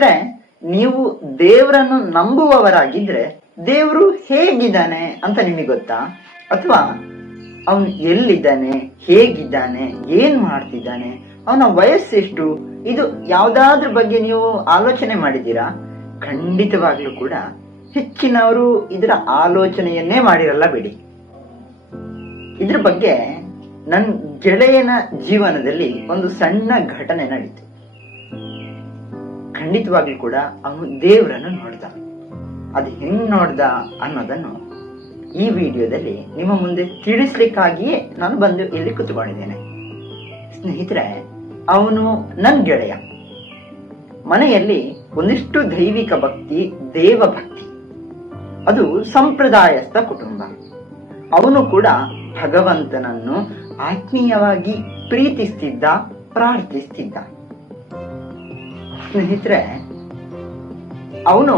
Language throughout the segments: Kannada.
ಸ್ನೇಹಿತರೆ, ನೀವು ದೇವರನ್ನು ನಂಬುವವರಾಗಿದ್ರೆ ದೇವರು ಹೇಗಿದ್ದಾನೆ ಅಂತ ನಿಮಗೆ ಗೊತ್ತಾ? ಅಥವಾ ಅವನು ಎಲ್ಲಿದ್ದಾನೆ, ಹೇಗಿದ್ದಾನೆ, ಏನ್ ಮಾಡ್ತಿದ್ದಾನೆ, ಅವನ ವಯಸ್ಸೆಷ್ಟು, ಇದು ಯಾವ್ದಾದ್ರ ಬಗ್ಗೆ ನೀವು ಆಲೋಚನೆ ಮಾಡಿದ್ದೀರಾ? ಖಂಡಿತವಾಗ್ಲೂ ಕೂಡ ಹೆಚ್ಚಿನವರು ಇದರ ಆಲೋಚನೆಯನ್ನೇ ಮಾಡಿರಲ್ಲ ಬಿಡಿ. ಇದ್ರ ಬಗ್ಗೆ ನನ್ನ ಗೆಳೆಯನ ಜೀವನದಲ್ಲಿ ಒಂದು ಸಣ್ಣ ಘಟನೆ ನಡೀತು. ಖಂಡಿತವಾಗ್ಲೂ ಕೂಡ ಅವನು ದೇವರನ್ನು ನೋಡ್ದ. ಅದು ಹೆಂಗ್ ನೋಡ್ದ ಅನ್ನೋದನ್ನು ಈ ವಿಡಿಯೋದಲ್ಲಿ ನಿಮ್ಮ ಮುಂದೆ ತಿಳಿಸ್ಲಿಕ್ಕಾಗಿಯೇ ನಾನು ಬಂದು ಇಲ್ಲಿ ಕೂತ್ಕೊಂಡಿದ್ದೇನೆ. ಸ್ನೇಹಿತರೆ, ಅವನು ನನ್ನ ಗೆಳೆಯ. ಮನೆಯಲ್ಲಿ ಒಂದಿಷ್ಟು ದೈವಿಕ ಭಕ್ತಿ, ದೇವ ಭಕ್ತಿ, ಅದು ಸಂಪ್ರದಾಯಸ್ಥ ಕುಟುಂಬ. ಅವನು ಕೂಡ ಭಗವಂತನನ್ನು ಆತ್ಮೀಯವಾಗಿ ಪ್ರೀತಿಸ್ತಿದ್ದ, ಪ್ರಾರ್ಥಿಸ್ತಿದ್ದ. ಸ್ನೇಹಿತರೆ, ಅವನು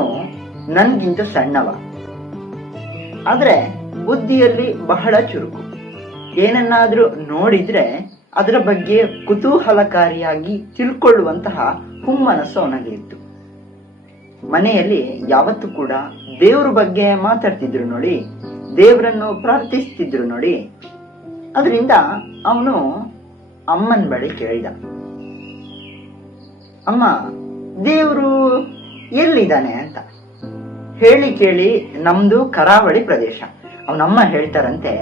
ನನ್ಗಿಂತ ಸಣ್ಣವ, ಆದ್ರೆ ಬುದ್ಧಿಯಲ್ಲಿ ಬಹಳ ಚುರುಕು. ಏನನ್ನಾದ್ರೂ ನೋಡಿದ್ರೆ ಅದರ ಬಗ್ಗೆ ಕುತೂಹಲಕಾರಿಯಾಗಿ ತಿಳ್ಕೊಳ್ಳುವಂತಹ ಹುಮ್ಮನಸ್ಸು ಅವನಲ್ಲಿ ಇತ್ತು. ಮನೆಯಲ್ಲಿ ಯಾವತ್ತೂ ಕೂಡ ದೇವ್ರ ಬಗ್ಗೆ ಮಾತಾಡ್ತಿದ್ರು ನೋಡಿ, ದೇವರನ್ನು ಪ್ರಾರ್ಥಿಸ್ತಿದ್ರು ನೋಡಿ. ಅದರಿಂದ ಅವನು ಅಮ್ಮನ ಬಳಿ ಕೇಳಿದ, ಅಮ್ಮ, ದೇವರು ಎಲ್ಲಿದ್ದಾನೆ ಅಂತ. ಹೇಳಿ ಕೇಳಿ ನಮ್ದು ಕರಾವಳಿ ಪ್ರದೇಶ. ಅವನಮ್ಮ ಹೇಳ್ತಾರಂತೆ,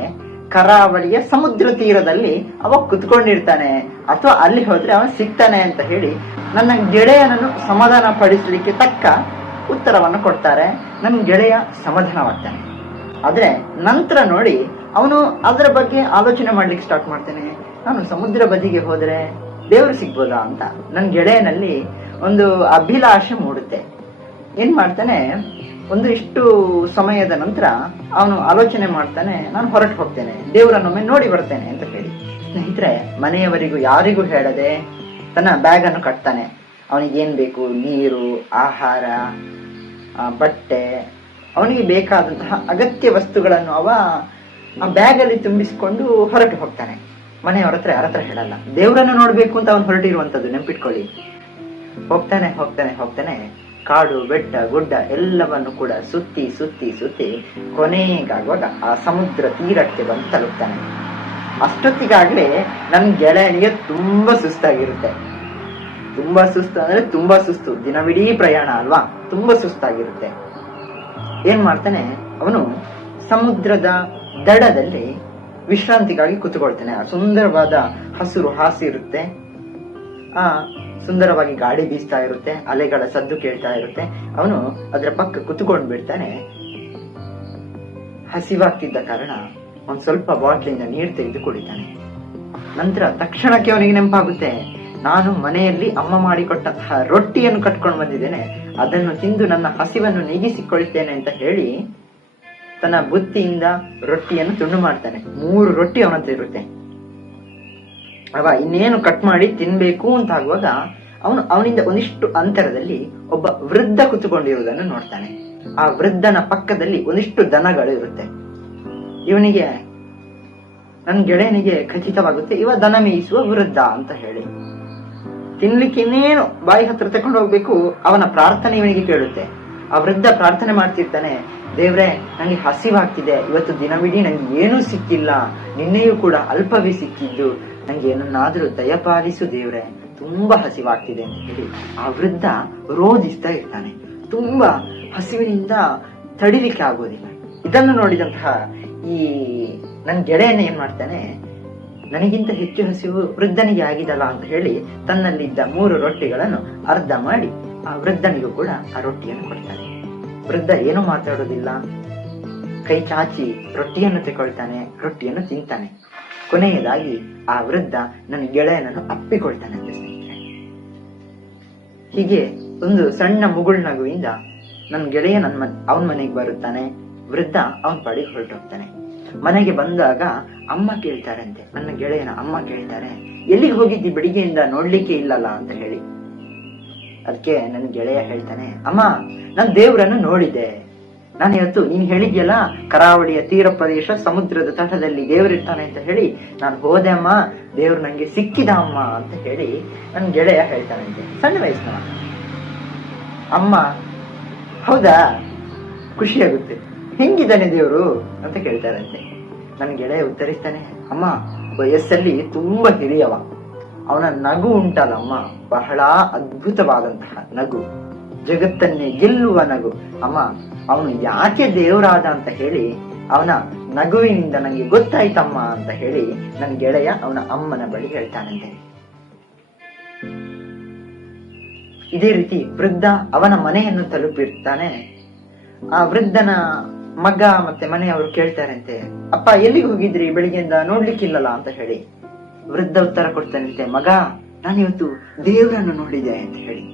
ಕರಾವಳಿಯ ಸಮುದ್ರ ತೀರದಲ್ಲಿ ಅವ ಕುತ್ಕೊಂಡಿರ್ತಾನೆ, ಅಥವಾ ಅಲ್ಲಿ ಹೋದ್ರೆ ಅವನು ಸಿಗ್ತಾನೆ ಅಂತ ಹೇಳಿ ನನ್ನ ಗೆಳೆಯನನ್ನು ಸಮಾಧಾನ ಪಡಿಸಲಿಕ್ಕೆ ತಕ್ಕ ಉತ್ತರವನ್ನು ಕೊಡ್ತಾರೆ. ನನ್ನ ಗೆಳೆಯ ಸಮಾಧಾನವಾಗ್ತಾನೆ. ಆದ್ರೆ ನಂತರ ನೋಡಿ ಅವನು ಅದರ ಬಗ್ಗೆ ಆಲೋಚನೆ ಮಾಡ್ಲಿಕ್ಕೆ ಸ್ಟಾರ್ಟ್ ಮಾಡ್ತಾನೆ. ನಾನು ಸಮುದ್ರ ಬದಿಗೆ ಹೋದ್ರೆ ದೇವರು ಸಿಗ್ಬೋದಾ ಅಂತ ನನ್ನ ಗೆಳೆಯನಲ್ಲಿ ಒಂದು ಅಭಿಲಾಷೆ ಮೂಡುತ್ತೆ. ಏನ್ ಮಾಡ್ತಾನೆ, ಒಂದು ಇಷ್ಟು ಸಮಯದ ನಂತರ ಅವನು ಆಲೋಚನೆ ಮಾಡ್ತಾನೆ, ನಾನು ಹೊರಟು ಹೋಗ್ತೇನೆ, ದೇವರನ್ನೊಮ್ಮೆ ನೋಡಿ ಬರ್ತೇನೆ ಅಂತ ಹೇಳಿ. ಸ್ನೇಹಿತರೆ, ಮನೆಯವರಿಗೂ ಯಾರಿಗೂ ಹೇಳದೆ ತನ್ನ ಬ್ಯಾಗ್ ಅನ್ನು ಕಟ್ತಾನೆ. ಅವನಿಗೇನ್ ಬೇಕು, ನೀರು, ಆಹಾರ, ಬಟ್ಟೆ, ಅವನಿಗೆ ಬೇಕಾದಂತಹ ಅಗತ್ಯ ವಸ್ತುಗಳನ್ನು ಅವ ಆ ಬ್ಯಾಗ್ ಅಲ್ಲಿ ತುಂಬಿಸಿಕೊಂಡು ಹೊರಟು ಹೋಗ್ತಾನೆ. ಮನೆಯವರ ಹತ್ರ ಯಾರ ಹತ್ರ ಹೇಳಲ್ಲ. ದೇವರನ್ನು ನೋಡ್ಬೇಕು ಅಂತ ಅವನು ಹೊರಟಿರುವಂತದ್ದು ನೆನ್ಪಿಟ್ಕೊಳ್ಳಿ. ಹೋಗ್ತಾನೆ ಹೋಗ್ತಾನೆ ಹೋಗ್ತಾನೆ ಕಾಡು, ಬೆಟ್ಟ, ಗುಡ್ಡ ಎಲ್ಲವನ್ನು ಕೂಡ ಸುತ್ತಿ ಸುತ್ತಿ ಸುತ್ತಿ ಕೊನೆಗಾಗುವಾಗ ಆ ಸಮುದ್ರ ತೀರಕ್ಕೆ ಬಂದು ತಲುಪ್ತಾನೆ. ಅಷ್ಟೊತ್ತಿಗಾಗ್ಲೇ ನನ್ ಗೆಳೆಯನಿಗೆ ತುಂಬಾ ಸುಸ್ತಾಗಿರುತ್ತೆ. ತುಂಬಾ ಸುಸ್ತು ಅಂದ್ರೆ ತುಂಬಾ ಸುಸ್ತು, ದಿನವಿಡೀ ಪ್ರಯಾಣ ಅಲ್ವಾ, ತುಂಬಾ ಸುಸ್ತಾಗಿರುತ್ತೆ. ಏನ್ ಮಾಡ್ತಾನೆ, ಅವನು ಸಮುದ್ರದ ದಡದಲ್ಲಿ ವಿಶ್ರಾಂತಿಗಾಗಿ ಕೂತ್ಕೊಳ್ತಾನೆ. ಆ ಸುಂದರವಾದ ಹಸಿರು ಹಾಸಿರುತ್ತೆ, ಆ ಸುಂದರವಾಗಿ ಗಾಳಿ ಬೀಸ್ತಾ ಇರುತ್ತೆ, ಅಲೆಗಳ ಸದ್ದು ಕೇಳ್ತಾ ಇರುತ್ತೆ. ಅವನು ಅದರ ಪಕ್ಕ ಕುತ್ಕೊಂಡು ಬಿಡ್ತಾನೆ. ಹಸಿವಾಗ್ತಿದ್ದ ಕಾರಣ ಒಂದ್ ಸ್ವಲ್ಪ ಬಾಟ್ಲಿಂದ ನೀರು ತೆಗೆದು ಕುಡಿತಾನೆ. ನಂತರ ತಕ್ಷಣಕ್ಕೆ ಅವನಿಗೆ ನೆನಪಾಗುತ್ತೆ, ನಾನು ಮನೆಯಲ್ಲಿ ಅಮ್ಮ ಮಾಡಿಕೊಟ್ಟಂತಹ ರೊಟ್ಟಿಯನ್ನು ಕಟ್ಕೊಂಡು ಬಂದಿದ್ದೇನೆ, ಅದನ್ನು ತಿಂದು ನನ್ನ ಹಸಿವನ್ನು ನೀಗಿಸಿಕೊಳ್ತೇನೆ ಅಂತ ಹೇಳಿ ತನ್ನ ಬುತ್ತಿಯಿಂದ ರೊಟ್ಟಿಯನ್ನು ತುಂಡು ಮಾಡ್ತಾನೆ. 3 ರೊಟ್ಟಿ ಅವನ ಹತ್ರ ಇರುತ್ತೆ. ಅವ ಇನ್ನೇನು ಕಟ್ ಮಾಡಿ ತಿನ್ಬೇಕು ಅಂತ ಆಗುವಾಗ ಅವನಿಂದ ಒಂದಿಷ್ಟು ಅಂತರದಲ್ಲಿ ಒಬ್ಬ ವೃದ್ಧ ಕುತ್ಕೊಂಡಿರುವುದನ್ನು ನೋಡ್ತಾನೆ. ಆ ವೃದ್ಧನ ಪಕ್ಕದಲ್ಲಿ ಒಂದಿಷ್ಟು ದನಗಳು ಇರುತ್ತೆ. ಇವನಿಗೆ, ನನ್ನ ಗೆಳೆಯನಿಗೆ ಖಚಿತವಾಗುತ್ತೆ, ಇವ ದನ ಮೇಯಿಸುವ ವೃದ್ಧ ಅಂತ ಹೇಳಿ. ತಿನ್ಲಿಕ್ಕೆ ಇನ್ನೇನು ಬಾಯಿ ಹತ್ರ ತಕೊಂಡು ಹೋಗ್ಬೇಕು, ಅವನ ಪ್ರಾರ್ಥನೆ ಇವನಿಗೆ ಕೇಳುತ್ತೆ. ಆ ವೃದ್ಧ ಪ್ರಾರ್ಥನೆ ಮಾಡ್ತಿರ್ತಾನೆ, ದೇವ್ರೆ, ನಂಗೆ ಹಸಿವಾಗ್ತಿದೆ, ಇವತ್ತು ದಿನವಿಡೀ ನಂಗೆ ಏನೂ ಸಿಕ್ಕಿಲ್ಲ, ನಿನ್ನೆಯೂ ಕೂಡ ಅಲ್ಪವೇ ಸಿಕ್ಕಿದ್ದು, ನಂಗೆ ಏನನ್ನಾದ್ರೂ ದಯಪಾಲಿಸು ದೇವ್ರೆ, ತುಂಬಾ ಹಸಿವಾಗ್ತಿದೆ ಅಂತ ಹೇಳಿ ಆ ವೃದ್ಧ ರೋಧಿಸ್ತಾ ಇರ್ತಾನೆ. ತುಂಬಾ ಹಸಿವಿನಿಂದ ತಡಿಲಿಕ್ಕೆ ಆಗೋದಿಲ್ಲ. ಇದನ್ನು ನೋಡಿದಂತಹ ಈ ನನ್ನ ಗೆಳೆಯನ ಏನ್ ಮಾಡ್ತಾನೆ, ನನಗಿಂತ ಹೆಚ್ಚು ಹಸಿವು ವೃದ್ಧನಿಗೆ ಆಗಿದಲ್ಲ ಅಂತ ಹೇಳಿ ತನ್ನಲ್ಲಿದ್ದ 3 ರೊಟ್ಟಿಗಳನ್ನು ಅರ್ಧ ಮಾಡಿ ಆ ವೃದ್ಧನಿಗೂ ಕೂಡ ಆ ರೊಟ್ಟಿಯನ್ನು ಕೊಡ್ತಾನೆ. ವೃದ್ಧ ಏನೂ ಮಾತಾಡೋದಿಲ್ಲ, ಕೈ ಚಾಚಿ ರೊಟ್ಟಿಯನ್ನು ತಗೊಳ್ತಾನೆ, ರೊಟ್ಟಿಯನ್ನು ತಿಂತಾನೆ. ಕೊನೆಯದಾಗಿ ಆ ವೃದ್ಧ ನನ್ನ ಗೆಳೆಯನನ್ನು ಅಪ್ಪಿಕೊಳ್ತಾನೆ ಅಂತ ಸ್ನೇಹಿತರೆ. ಹೀಗೆ ಒಂದು ಸಣ್ಣ ಮುಗುಳ್ನಗುವಿಂದ ನನ್ನ ಗೆಳೆಯ ಅವನ ಮನೆಗೆ ಬರುತ್ತಾನೆ. ವೃದ್ಧ ಅವನ ಪಾಡಿಗೆ ಹೊರಟೋಗ್ತಾನೆ. ಮನೆಗೆ ಬಂದಾಗ ಅಮ್ಮ ಕೇಳ್ತಾರಂತೆ, ನನ್ನ ಗೆಳೆಯನ ಅಮ್ಮ ಕೇಳ್ತಾರೆ, ಎಲ್ಲಿಗೆ ಹೋಗಿದ್ದಿ, ಬೆಳಿಗ್ಗೆಯಿಂದ ನೋಡ್ಲಿಕ್ಕೆ ಇಲ್ಲಲ್ಲ ಅಂತ ಹೇಳಿ. ಅದಕ್ಕೆ ನನ್ನ ಗೆಳೆಯ ಹೇಳ್ತಾನೆ, ಅಮ್ಮ, ನಾನು ದೇವರನ್ನು ನೋಡಿದ್ದೆ. ನಾನು ಇವತ್ತು ನೀನ್ ಹೇಳಿದ್ಯಲ್ಲ, ಕರಾವಳಿಯ ತೀರ ಪ್ರದೇಶ ಸಮುದ್ರದ ತಟದಲ್ಲಿ ದೇವರಿರ್ತಾನೆ ಅಂತ ಹೇಳಿ ನಾನು ಹೋದೆ ಅಮ್ಮ, ದೇವ್ರು ನಂಗೆ ಸಿಕ್ಕಿದ ಅಮ್ಮ ಅಂತ ಹೇಳಿ ನನ್ನ ಗೆಳೆಯ ಹೇಳ್ತಾನಂತೆ. ಸಣ್ಣ ವಯಸ್ಸಿನ ಅಮ್ಮ ಹೌದಾ, ಖುಷಿಯಾಗುತ್ತೆ. ಹೆಂಗಿದ್ದಾನೆ ದೇವರು ಅಂತ ಕೇಳ್ತಾರಂತೆ. ನನ್ನ ಗೆಳೆಯ ಉತ್ತರಿಸ್ತಾನೆ, ಅಮ್ಮ ವಯಸ್ಸಲ್ಲಿ ತುಂಬಾ ಹಿರಿಯವ, ಅವನ ನಗು ಉಂಟಲ್ಲಮ್ಮ ಬಹಳ ಅದ್ಭುತವಾದಂತಹ ನಗು, ಜಗತ್ತನ್ನೇ ಗೆಲ್ಲುವ ನಗು. ಅಮ್ಮ ಅವನು ಯಾಕೆ ದೇವರಾದ ಅಂತ ಹೇಳಿ ಅವನ ನಗುವಿನಿಂದ ನನಗೆ ಗೊತ್ತಾಯ್ತಮ್ಮ ಅಂತ ಹೇಳಿ ನನ್ನ ಗೆಳೆಯ ಅವನ ಅಮ್ಮನ ಬಳಿ ಹೇಳ್ತಾನಂತೆ. ಇದೇ ರೀತಿ ವೃದ್ಧ ಅವನ ಮನೆಯನ್ನು ತಲುಪಿರ್ತಾನೆ. ಆ ವೃದ್ಧನ ಮಗ ಮತ್ತೆ ಮನೆಯವರು ಕೇಳ್ತಾರಂತೆ, ಅಪ್ಪ ಎಲ್ಲಿಗೆ ಹೋಗಿದ್ರಿ ಬೆಳಿಗ್ಗೆಯಿಂದ, ನೋಡ್ಲಿಕ್ಕಿಲ್ಲಲ್ಲ ಅಂತ ಹೇಳಿ. ವೃದ್ಧ ಉತ್ತರ ಕೊಡ್ತಾನಂತೆ, ಮಗ ನಾನಿವತ್ತು ದೇವರನ್ನು ನೋಡಿದೆ ಅಂತ ಹೇಳಿ.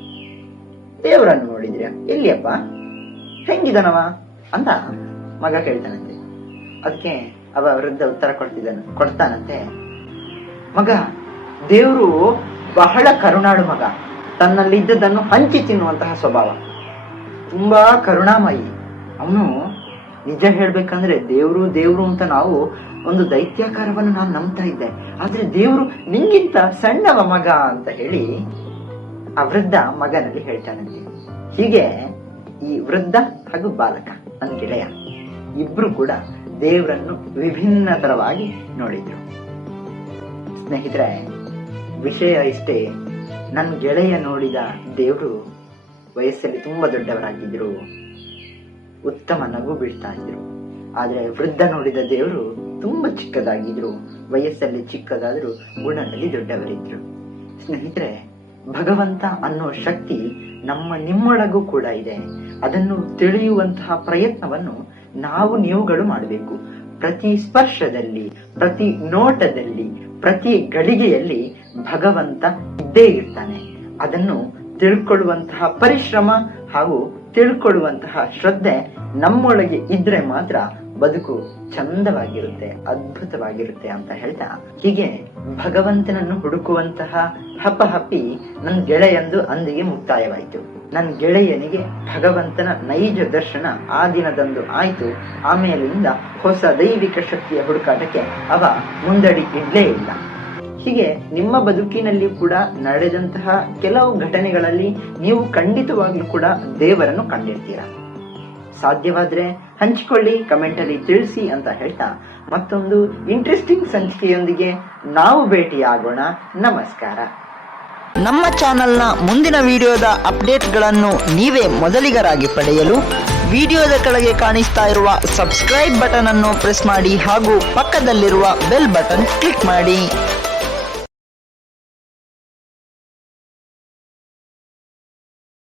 ದೇವರನ್ನು ನೋಡಿದ್ಯಾ, ಎಲ್ಲಿಯಪ್ಪ, ಹೆಂಗಿದನವ ಅಂತ ಮಗ ಕೇಳ್ತಾನಂತೆ. ಅದಕ್ಕೆ ವೃದ್ಧ ಉತ್ತರ ಕೊಡ್ತಾನಂತೆ, ಮಗ ದೇವರು ಬಹಳ ಕರುಣಾಳು ಮಗ, ತನ್ನಲ್ಲಿದ್ದದನ್ನು ಹಂಚಿ ತಿನ್ನುವಂತಹ ಸ್ವಭಾವ, ತುಂಬಾ ಕರುಣಾಮಯಿ. ಅವನು ನಿಜ ಹೇಳ್ಬೇಕಂದ್ರೆ ದೇವ್ರು ಅಂತ ನಾವು ಒಂದು ದೈತ್ಯಾಕಾರವನ್ನು ನಾನು ನಂಬ್ತಾ ಇದ್ದೆ, ಆದ್ರೆ ದೇವ್ರು ನಿಂಗಿಂತ ಸಣ್ಣವ ಮಗ ಅಂತ ಹೇಳಿ ಆ ವೃದ್ಧ ಮಗನಲ್ಲಿ ಹೇಳ್ತಾನಂತೆ. ಹೀಗೆ ಈ ವೃದ್ಧ ಹಾಗೂ ಬಾಲಕ ನನ್ನ ಗೆಳೆಯ ಇಬ್ರು ಕೂಡ ದೇವರನ್ನು ವಿಭಿನ್ನ ತರವಾಗಿ ನೋಡಿದ್ರು. ಸ್ನೇಹಿತರೆ, ವಿಷಯ ಇಷ್ಟೇ, ನನ್ನ ಗೆಳೆಯ ನೋಡಿದ ದೇವರು ವಯಸ್ಸಲ್ಲಿ ತುಂಬಾ ದೊಡ್ಡವರಾಗಿದ್ರು, ಉತ್ತಮ ನಗು ಬೀಳ್ತಾ ಇದ್ರು. ಆದ್ರೆ ವೃದ್ಧ ನೋಡಿದ ದೇವರು ತುಂಬಾ ಚಿಕ್ಕದಾಗಿದ್ರು, ವಯಸ್ಸಲ್ಲಿ ಚಿಕ್ಕದಾದ್ರೂ ಗುಣದಲ್ಲಿ ದೊಡ್ಡವರಿದ್ರು. ಸ್ನೇಹಿತರೆ, ಭಗವಂತ ಅನ್ನೋ ಶಕ್ತಿ ನಿಮ್ಮೊಳಗೂ ಕೂಡ ಇದೆ. ಅದನ್ನು ತಿಳಿಯುವಂತಹ ಪ್ರಯತ್ನವನ್ನು ನೀವುಗಳು ಮಾಡಬೇಕು. ಪ್ರತಿ ಸ್ಪರ್ಶದಲ್ಲಿ, ಪ್ರತಿ ನೋಟದಲ್ಲಿ, ಪ್ರತಿ ಗಳಿಗೆಯಲ್ಲಿ ಭಗವಂತ ಇದ್ದೇ ಇರ್ತಾನೆ. ಅದನ್ನು ತಿಳ್ಕೊಳ್ಳುವಂತಹ ಪರಿಶ್ರಮ ಹಾಗೂ ತಿಳ್ಕೊಳ್ಳುವಂತಹ ಶ್ರದ್ಧೆ ನಮ್ಮೊಳಗೆ ಇದ್ರೆ ಮಾತ್ರ ಬದುಕು ಚಂದವಾಗಿರುತ್ತೆ, ಅದ್ಭುತವಾಗಿರುತ್ತೆ ಅಂತ ಹೇಳ್ತಾ, ಹೀಗೆ ಭಗವಂತನನ್ನು ಹುಡುಕುವಂತಹ ಹಪಹಪಿ ನನ್ನ ಗೆಳೆಯಂದು ಅಂದಿಗೆ ಮುಕ್ತಾಯವಾಯಿತು. ನನ್ನ ಗೆಳೆಯನಿಗೆ ಭಗವಂತನ ನೈಜ ದರ್ಶನ ಆ ದಿನದಂದು ಆಯ್ತು. ಆಮೇಲಿಂದ ಹೊಸ ದೈವಿಕ ಶಕ್ತಿಯ ಹುಡುಕಾಟಕ್ಕೆ ಮುಂದಡಿ ಇಡ್ಲೇ ಇಲ್ಲ. ಹೀಗೆ ನಿಮ್ಮ ಬದುಕಿನಲ್ಲಿ ಕೂಡ ನಡೆದಂತಹ ಕೆಲವು ಘಟನೆಗಳಲ್ಲಿ ನೀವು ಖಂಡಿತವಾಗ್ಲೂ ಕೂಡ ದೇವರನ್ನು ಕಂಡಿರ್ತೀರಾ. ಸಾಧ್ಯವಾದ್ರೆ ಹಂಚಿಕೊಳ್ಳಿ, ಕಮೆಂಟ್ ಅಲ್ಲಿ ತಿಳಿಸಿ ಅಂತ ಹೇಳ್ತಾ ಮತ್ತೊಂದು ಇಂಟ್ರೆಸ್ಟಿಂಗ್ ಸಂಚಿಕೆಯೊಂದಿಗೆ ನಾವು ಭೇಟಿಯಾಗೋಣ. ನಮಸ್ಕಾರ. ನಮ್ಮ ಚಾನೆಲ್ನ ಮುಂದಿನ ವಿಡಿಯೋದ ಅಪ್ಡೇಟ್ಗಳನ್ನು ನೀವೇ ಮೊದಲಿಗರಾಗಿ ಪಡೆಯಲು ವಿಡಿಯೋದ ಕೆಳಗೆ ಕಾಣಿಸ್ತಾ ಇರುವ ಸಬ್ಸ್ಕ್ರೈಬ್ ಬಟನ್ ಅನ್ನು ಪ್ರೆಸ್ ಮಾಡಿ ಹಾಗೂ ಪಕ್ಕದಲ್ಲಿರುವ ಬೆಲ್ ಬಟನ್ ಕ್ಲಿಕ್ ಮಾಡಿ.